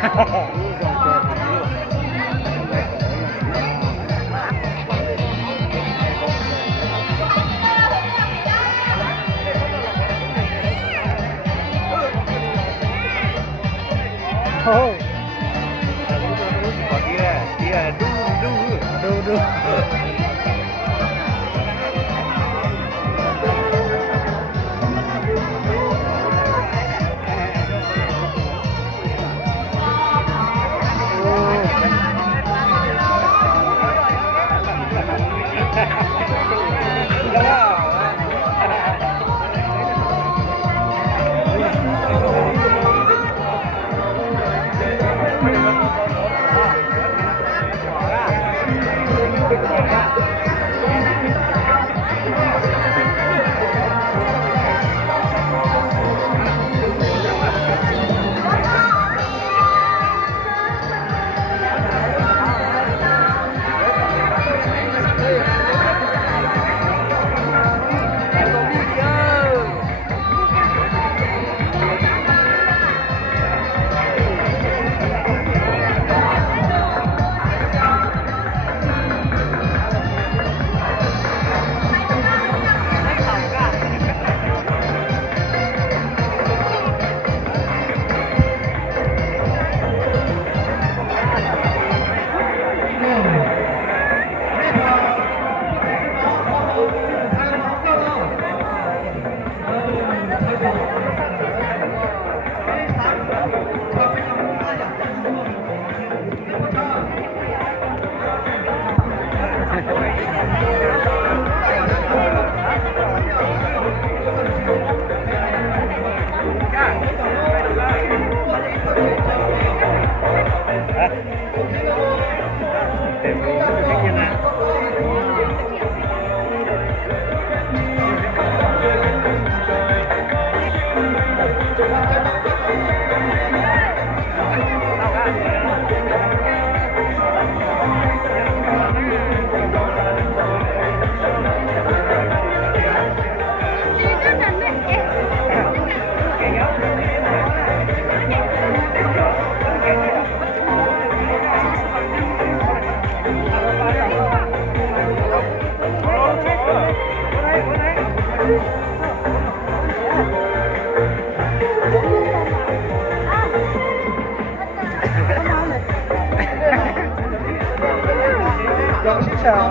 Oh. Dia du. Dạ, xin chào.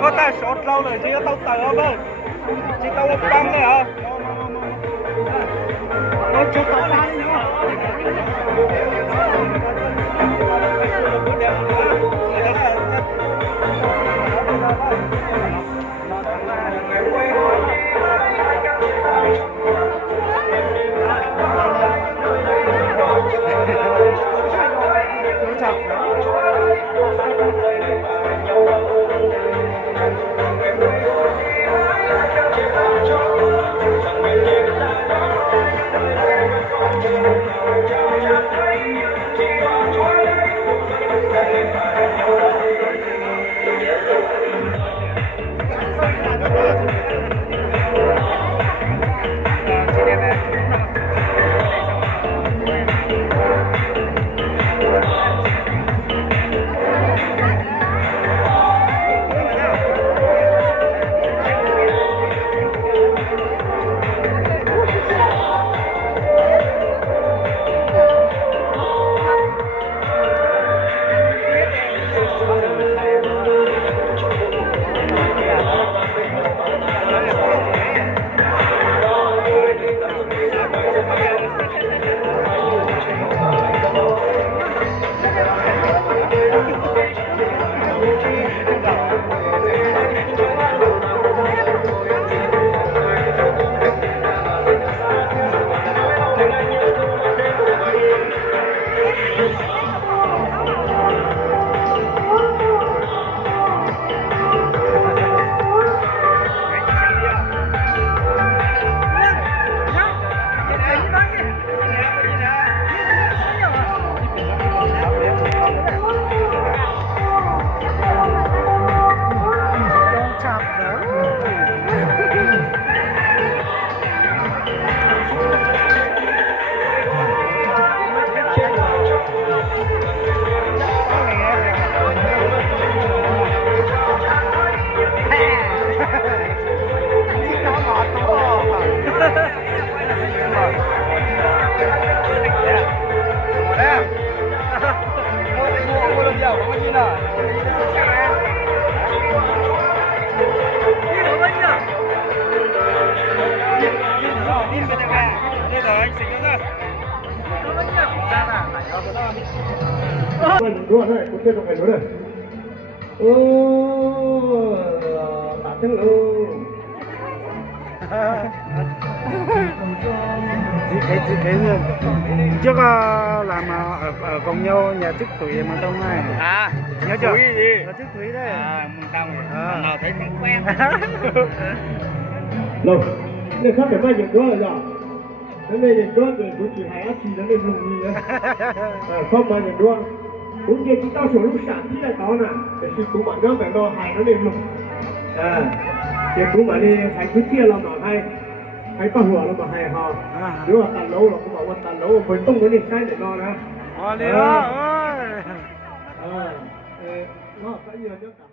Có ta sốt lâu rồi chứ tao tờ không ơi. Chứ tao một băng này hả? Nó chút tao lại nữa. Chào. rồi anh xịn nữa. Đua thôi, cũng chưa được phải đua được. Ô, tạt chân luôn. Cái gì? Trước làm ở cùng nhau nhà chức Thủy mà Tông này. À, nhớ chưa? Thủy gì? Nhà chức Thủy đấy. À, mừng Tông. Nào thấy không quen. Rồi, để khác phải mai nhận đó rồi. Đến đây nhận đó rồi cũng chỉ hai ác chỉ nó lên lùng gì nữa. Không mai nhận đó. Cũng như chúng ta sử dụng sảnที่là đó nè, để sự cũng bạn đó phải lo hai nó lên lùng. Để cũng bạn đi hai cứ chiaเราmà hai bao hùaเราmà hai họ. Nếu mà tàn lấu là cũng bảoว่าtàn lấu phải tông nó đi sai để lo đó. Đi đó. Nó phải nhiều nhất cả